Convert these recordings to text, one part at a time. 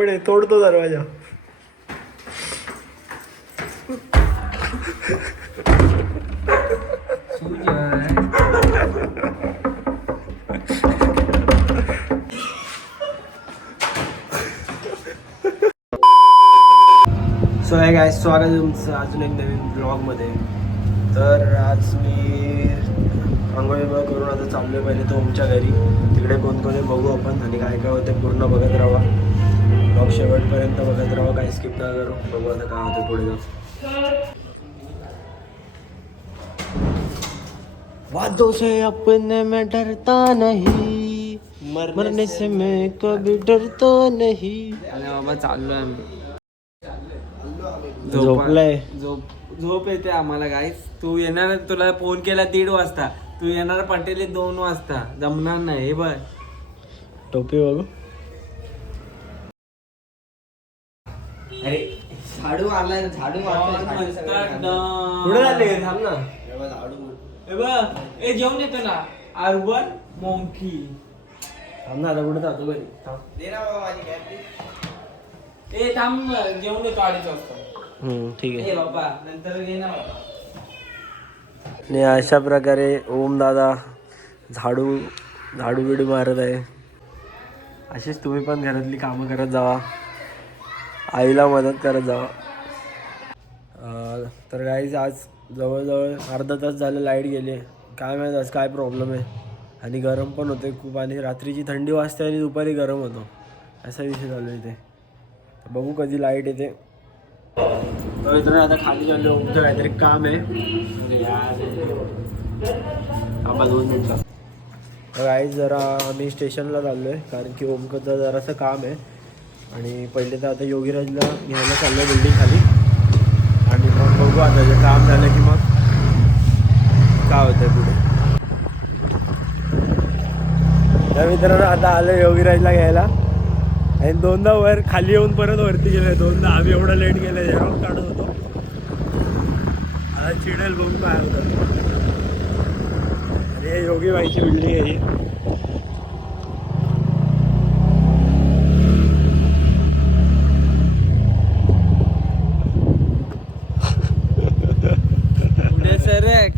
तोडतो दरवाजा. सो आहे काय, स्वागत आहे तुमचं अजून एक नवीन ब्लॉगमध्ये. तर आज मी आंघोळी करून आता चाललो आहे पहिले तो ओमच्या घरी. तिकडे कोण कोण आहे बघू आपण आणि काय काय होते पूर्ण बघत राहा. ब्लॉग शेवटपर्यंत बघत राहा, काही स्किप ना करू. बघू आता काय होतं पुढे जाऊन. वादों से अपने में डरता नहीं, मरने से मैं कभी डरता नहीं. आणि बाबा चाललोय आम्ही. झोपलाय. झोप येते आम्हाला गाईस. तू येणार, तुला फोन केला 1:30 वाजता, तू येणार पटेल 2 वाजता. जमणार नाही. हे बघ टोपी बघू. अरे झाडू मारलाय, झाडू मारलाय. पुढे झाले थांब ना. हे बघ, ए जेवण येतो ना अर्बन मोंकी. थांब ना आता कुठे जातो घरी. दे ना बाबा माझी कॅप. ए थांब, जेवण येतो 2:30 वाजता. ठीक आहे. ए बाबा नंतर घे ना बाबा. आणि अशा प्रकारे ओम दादा झाडू बिडू मारत आहे. अशीच तुम्ही पण घरातली कामं करत जावा, आईला मदत करत जावा. तर गाईज आज जवळजवळ अर्धा तास झालं लाईट गेली. काय माहीत आज काय प्रॉब्लेम आहे. आणि गरम पण होते खूप, आणि रात्रीची थंडी वाजते आणि दुपारी गरम होतो, असा विषय चालू आहे इथे. बघू कधी लाईट येते. तर इथं आता खाली चाललो. ओमचं काहीतरी काम आहे. आम्हाला 2 मिनिटं. तर गाईज जरा आम्ही स्टेशनला चाललो आहे, कारण की ओमचं जरासं काम आहे. आणि पहिले तर आता योगीराजला घ्यायला चाललो आहे बिल्डिंग खाली. आणि मग बघू आता जर काम झालं की मग काय होतं पुढे. तर मित्रांनो आता आलो योगीराजला घ्यायला. आणि 2दा वर खाली येऊन परत वरती गेले. 2दा आम्ही एवढं लेट गेले, झेरॉक्स काढत होतो. आता चिडेल, बघू काय होतं. अरे योगीबाईची बिल्डिंग आहे ही. पुढे सरक.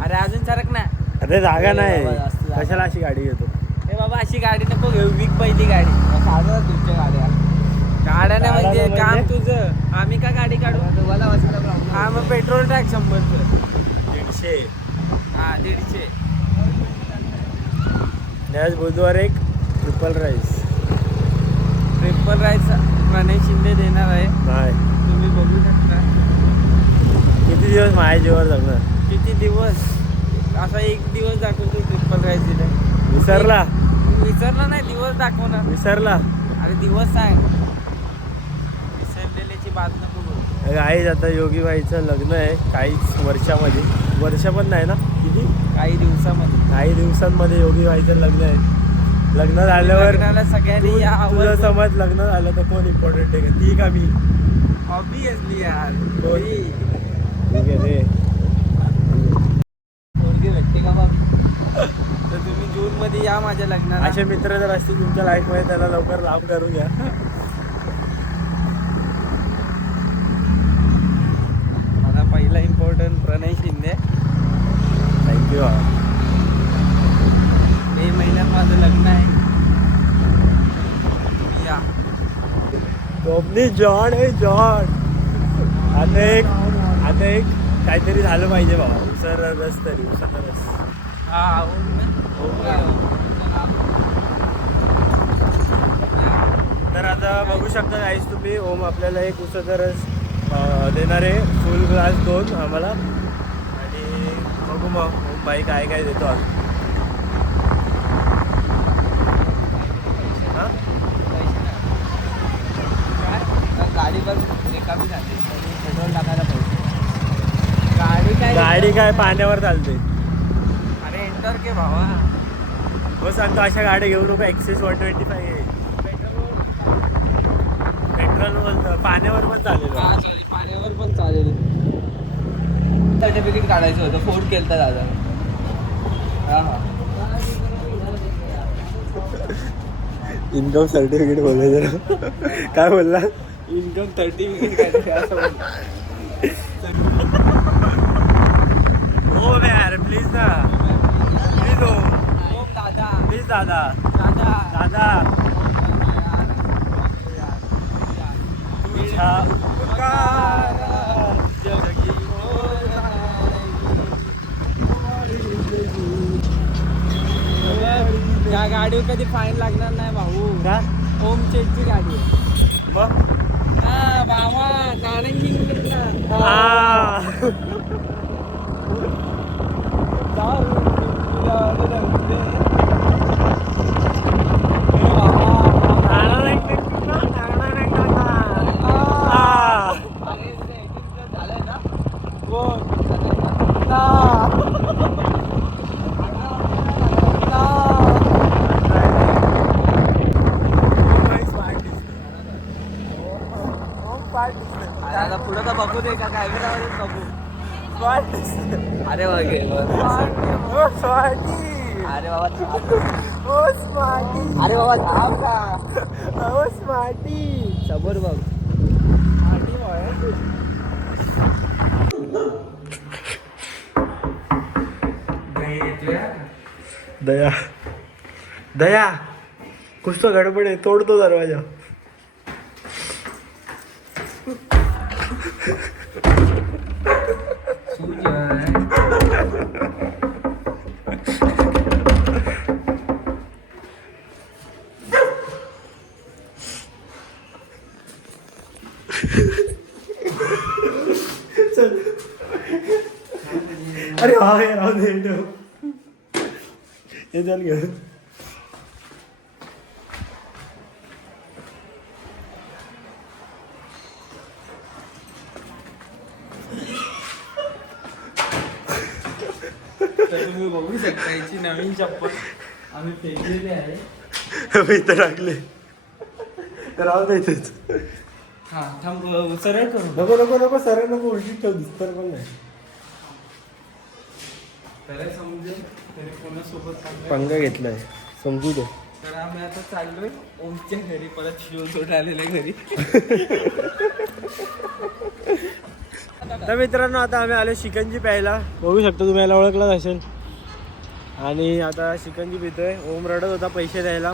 अरे अजून सरक ना. अरे जागा नाही, कशाला अशी गाडी घेतो. ए बाबा अशी गाडी नको घेऊ, विक पहिली गाडी. साधा तुमच्या गाड्या नाही म्हणजे काम तुझं. आम्ही का गाडी काढू तुम्हाला? हा मग पेट्रोल टाक 100. 150. हा 150. आज बुधवार एक ट्रिपल राईस प्रणय शिंदे देणार आहे. नाही, तुम्ही बघू शकता. किती दिवस माझ्या जीवावर जगणार. किती दिवस असा 1 दिवस दाखवतो ट्रिपल राईस दिला. विसरला नाही, दिवस दाखवणार. विसरला. अरे दिवस सांग, विसरलेल्याची बात नको बोलू. आईच आता योगीबाईचं लग्न आहे काहीच वर्षामध्ये. वर्ष पण नाही ना, किती काही दिवसांमध्ये योगीबाईचं लग्न आहे. लग्न झाल्यावर सगळ्यांनी या तुझं समज लग्न झालं तर कोण इम्पॉर्टंट आहे, ती का मी? ऑब्विसली यार. ठीक आहे रे. पोरगी भेटते का बघ. तर तुम्ही जून मध्ये या माझ्या लग्नाला. असे मित्र जर असतील तुमच्या लाईफमध्ये त्याला लवकर लाभ करून घ्या. माझा पहिला इम्पॉर्टंट प्रणय शिंदे. थँक्यू. मे महिन्यात माझं लग्न आहे. या टोपनी जॉन आहे जॉन. आता एक काहीतरी झालं पाहिजे बाबा. उसरच तरी उसरच. हा तर आता बघू शकता गाईस तुम्ही, ओम आपल्याला एक उसाचा रस देणार आहे, फुल ग्लास 2 आम्हाला. आणि बघू मग ओम बाई काय काय देतो आज. गाडी पण रिकामी झाली, पेट्रोल टाकायला पाहिजे. गाडी काय पाण्यावर चालते. अरे एंटर के भावा. हो सांगतो अशा गाड्या घेऊ नको. एक्सेस 125 आहे. पेट्रोल पाण्यावर पण चालेल. पाण्यावर पण चालेल. सर्टिफिकेट काढायचं होतं, फोन केलता दादा. हा इन्कम सर्टिफिकेट बोलायचं. काय बोलला? इन्कम सर्टिफिकेट काढले असं बोलला. हो यार प्लीज ना, प्लीज हो, ओम दादा प्लीज दादा, दादा दादा तुझ्या उपकारात जगी त्या गाडीवर कधी फाईन लागणार नाही भाऊ. का? ओम चेटची गाडी आहे. मग हा बाबा नारंगी झालंय ना आता पुढं तर बघू दे का काय बघू. अरे बघे अरे बाबा अरे बाबा थांब का समोर बघ. दया दया कुछ तो गडबड आहे, तोड तो दरवाजा. अरे हा हे राहू दे ठेव. हे चल घे. तर तुम्ही बघू शकता याची नवीन चप्पल आम्ही फेकलेली आहे. मी इथं टाकले तर राहू दे इथेच. हा थांब सरळ करू. नको नको नको सरळ नको, उलटी ठेव, दिसतर पण नाही. तर समजेल तरी कोणासोबत पंगा घेतलाय, समजू दे. तर आम्ही आता चाललोय ओमच्या घरी, परत शिव सोडायला घरी. तर मित्रांनो आता आम्ही आलो शिकंजी प्यायला. बघू शकता तुम्ही, याला ओळखलाच असेल. आणि आता शिकंजी पितोय. ओम रडत होता पैसे द्यायला,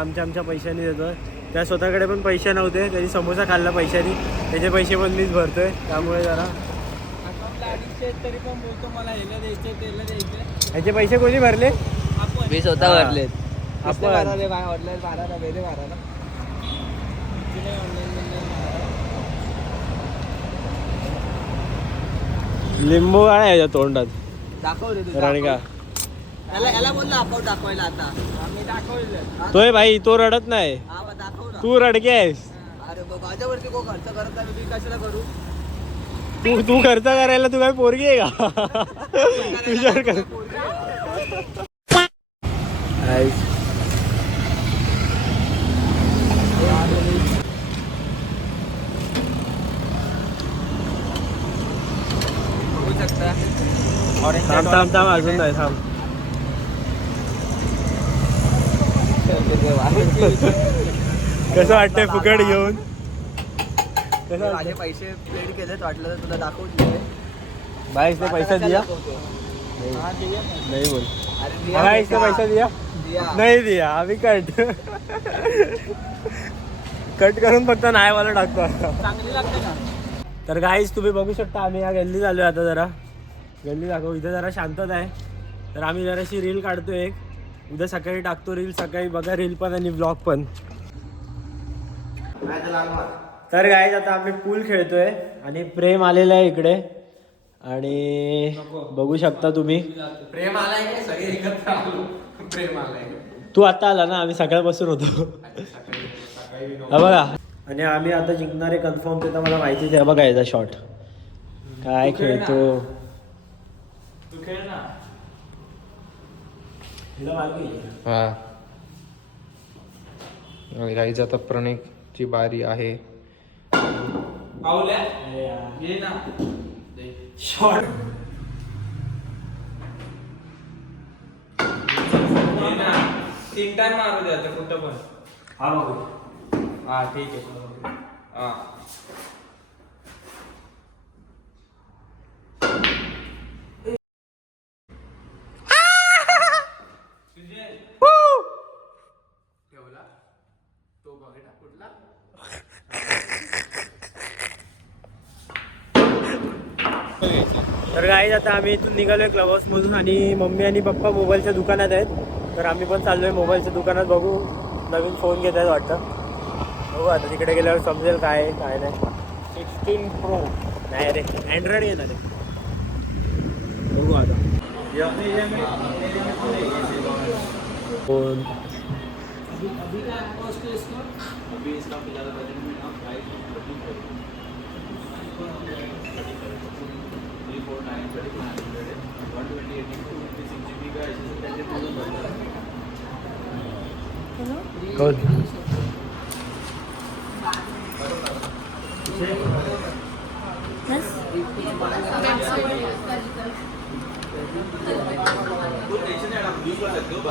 आमच्या पैशाने देतोय. त्या स्वतःकडे पण पैसे नव्हते, त्यांनी समोसा खाल्ला पैशानी, त्याचे पैसे पण मीच भरतोय. त्यामुळे जरा तरी पण बोलतो मला ह्याला द्यायचे त्याला द्यायचे. याचे पैसे कोणी भरले? आपण मी स्वतः भरलेत. आपण ऑनलाईन 12 वेळे 12 लिंबू काय याच्या तोंडात दाखव रे राणिका. याला बोललो आपण दाखवायला. आता आम्ही दाखवलं तोय भाई, तो रडत नाही, हा मग दाखव ना. तू रडके आहेस. अरे बघ माझ्यावरती को खर्च करत नाही, मी कशाला करू. तू खर्च करायला तू काय पोरगी आहे का? तुझ्यावर कर. बघू शकता. थांब थांब थांब, अजून नाही, थांब. कसं वाटतंय फुकट घेऊन? कसं माझे पैसे पेड केलेत, वाटलं तर तुला दाखवले. भाई इसने पैसा दिया? नहीं बोल. भाई इसने पैसा दिया? नहीं दिया. अभी कट कट करून फक्त नाही मला टाकतो. चांगली लागते ना. तर गाईस तुम्ही बघू शकता, आम्ही या गल्लीत आलोय. आता जरा गल्ली दाखव, इथे जरा शांतता आहे. तर आम्ही जराशी रील काढतोय एक. उद्या सकाळी टाकतो रील. सकाळी बघा रील पण आणि ब्लॉग पण. तर गाईज आता आम्ही पूल खेळतोय आणि प्रेम आलेला आहे इकडे. आणि बघू शकता तुम्ही, प्रेम आलाय काय? सगळे एकत्र आलो. प्रेम आलाय. तू आता आला ना, आम्ही सकाळपासून होतो. हा बघा. आणि आम्ही आता जिंकणारे कन्फर्म, ते तर मला माहितीच आहे. बघा याचा शॉट काय खेळतो. तू खेळ ना. हा गाईज आता प्रणयची बारी आहे. पाऊल्या ये ना शॉट. 3 टाइम मारू द्या ते कुठं पण. हा बघू. हा ठीक आहे. हा तर गाईज आता आम्ही इथून निघालोय क्लब हाऊस मधून आणि मम्मी आणि पप्पा मोबाईलच्या दुकानात आहेत. तर आम्ही पण चाललोय मोबाईलच्या दुकानात. बघू नवीन फोन घेत आहेत वाटतं. बघू आता तिकडे गेल्यावर समजेल काय आहे काय नाही. 16 Pro. नाही रे अँड्रॉइड घेणार आहे. बघू आता फोन. कोण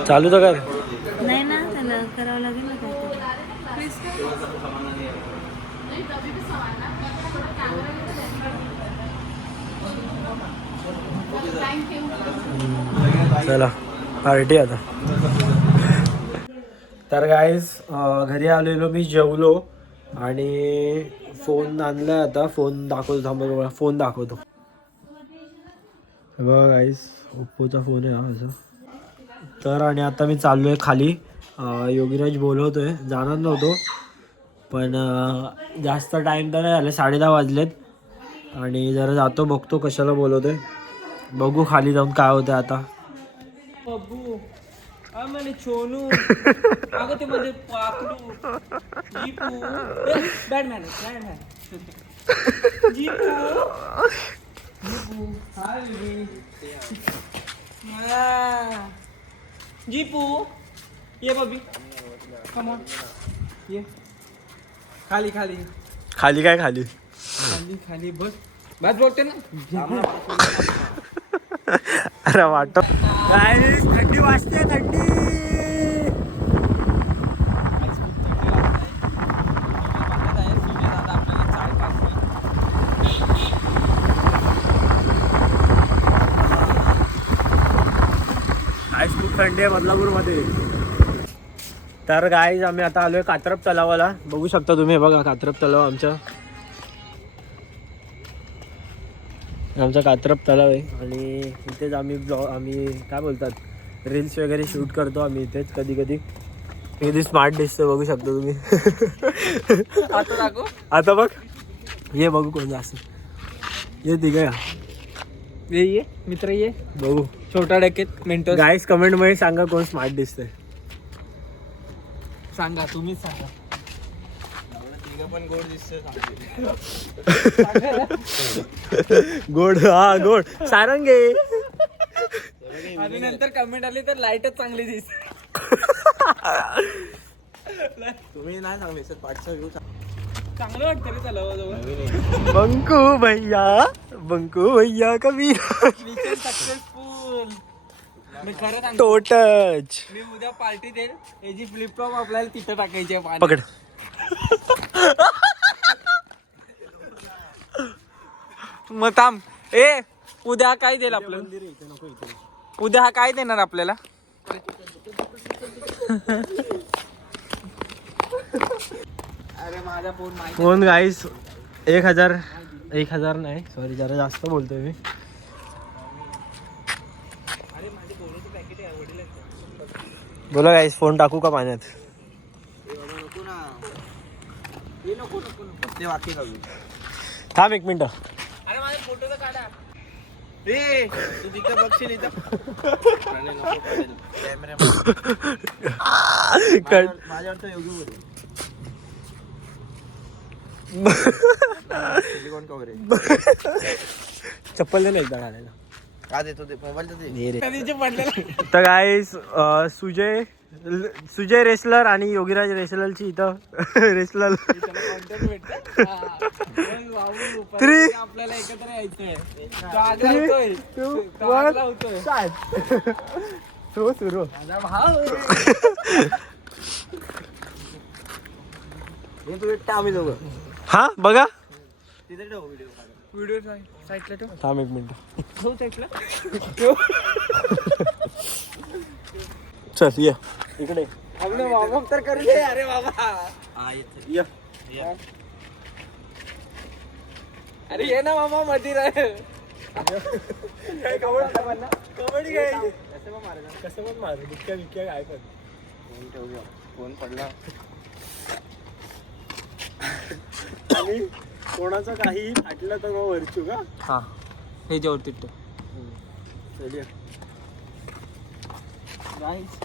चालू तर कर. नाही ना त्याला करावं लागेल ना काहीतरी. चला पार्टी आता. तर गाईज घरी आलेलो मी जेवलो आणि फोन आणला. आता फोन दाखवतो थांबा. फोन दाखवतो बघा गाईज. ओप्पोचा फोन आहे हा असं. तर आणि आता मी चाललो आहे खाली. योगीराज बोलवतोय. जाणार नव्हतो पण जास्त टाईम तर नाही झालं. 10:30 वाजलेत आणि जरा जातो बघतो कशाला बोलवतोय. बघू खाली जाऊन काय होतं आता. बब्बू आम्हाला छोनू अगं ते मध्ये पाकलू जीपू बॅटमॅन जीपू हाय जीपू ये बबी कम ऑन ये खाली खाली खाली काय खाली खाली खाली बस बस बोलते ना. अरे वाटत काय थंडी वाजते. थंडी आज खूप थंडी आहे बदलापूरमध्ये. तर गाईज आम्ही आता आलोय कात्रप तलावाला. बघू शकता तुम्ही. बघा कात्रप तलाव आमचा कात्रप तलाव आहे आणि इथेच आम्ही काय बोलतात रील्स वगैरे शूट करतो आम्ही इथेच कधी कधी. किती स्मार्ट दिसतं बघू शकता तुम्ही. आता दाखव. आता बघ ये बघू कोण जास्त ये तिघ ये मित्र ये बघू. छोटा डकेत मिनटो गाईस कमेंट मध्ये सांगा कोण स्मार्ट दिसतंय. सांगा तुम्हीच सांगा. पण गोड दिसतंय. गोड हा गोड सारंगे. आणि नंतर कमेंट आली तर लाईटच चांगली दिसते. तुम्ही नाही सांगले सर पाठचा व्ह्यू चांगलं वाटतं रे त्याला. बंकू भैया कभी सक्सेसफुल. मी खरं सांगतो तो टच. मी उद्या पार्टी देईल. याची फ्लिपटॉप आपल्याला तिथं टाकायची आहे. पकड. मग थांब. ए उद्या काय देईल आपल्याला. उद्या हा काय देणार आपल्याला. अरे माझा फोन फोन गाईस 1000 नाही सॉरी जरा जास्त बोलतोय मी. बोला गाईस फोन टाकू का पाण्यात. थांब 1 मिनिट. अरे माझा फोटो तर काढा. तू तिथं बघशील इथं माझ्यावर तर योगी बोल सिलिकॉन कव्हर आहे. चप्पल दे ना एकदा घालायला. का देतो ते मोबाईल दे रे. कधीचे पडलेला. तर गाईस सुजय रेसलर आणि योगीराज रेसलरची इथं रेसलर आपल्याला एकत्र यायचंय. सुरू माझा भाव हे तू एकटा आम्ही दोघं हा बघा तिथे ठेव व्हिडिओ व्हिडिओ साईडला ठेव. थांब एक मिनिट ठेव साईडला. चल ये इकडे आपलं वार्मअप तर करू दे. अरे बाबा हा येते ये अरे ये ना मामा मध्ये राह. कबड्डी काय कसं पण मारू बिक्या बिक्या काय पण फोन ठेवूया फोन पडला आणि कोणाचं काही फाटलं तर मग वरचू का हा हे जेवढती ठेव. चल ये. गाईस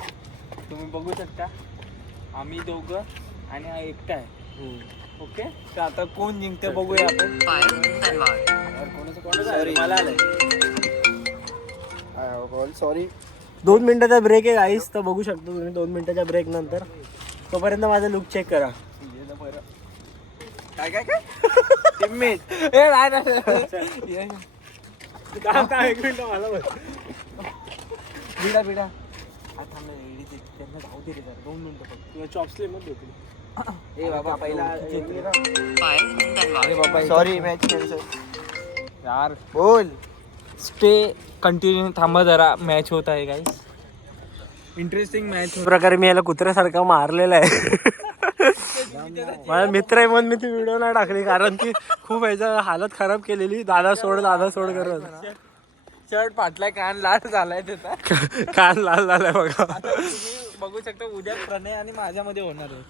तुम्ही बघू शकता आम्ही दोघं आणि हा एकटा आहे. ओके तर आता कोण जिंकते बघूया आपण. मला आलंय सॉरी 2 मिनिटाचा ब्रेक आहे गाईस तर बघू शकतो तुम्ही 2 मिनिटाच्या ब्रेक नंतर तोपर्यंत माझा लुक चेक करा काय काय काय टीममेट ए नाही नाही. एक मिनिट मला बघ बिडा बिडा आता त्यांना जाऊ दे रे जरा 2 मिनिटं फक्त. तुला चॉप्सले मग भेटली ए बाबा पहिला अरे बाबा सॉरी मॅच कॅन्सल यार बोल स्टे कंटिन्यू थांबा जरा मॅच होत आहे गाईस. इंटरेस्टिंग मॅच प्रकारे मी याला कुत्र्यासारखा मारलेला आहे माझा मित्र आहे म्हणून मी ती व्हिडिओ नाही टाकली कारण की खूप ह्याचा हालत खराब केलेली दादा सोड करत शर्ट फाटलाय कान लाल झालाय त्याचा. कान लाल झालाय बघा आता तुम्ही बघू शकता उद्या प्रणय आणि माझ्यामध्ये होणार आहे.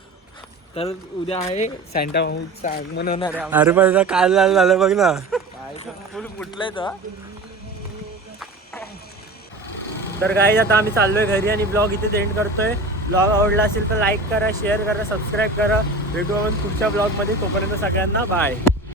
तर उद्या आहे सँटा माऊचा आगमन होणार आहे. अरे पण त्याचा कान लाल झालाय बघ ना काय फुल फुटलाय तो. तर काही आता आम्ही चाललोय घरी आणि ब्लॉग इथे एंड करतोय. ब्लॉग आवडला असेल तर लाईक करा शेअर करा सबस्क्राईब करा. भेटू आपण पुढच्या ब्लॉगमध्ये तोपर्यंत सगळ्यांना बाय.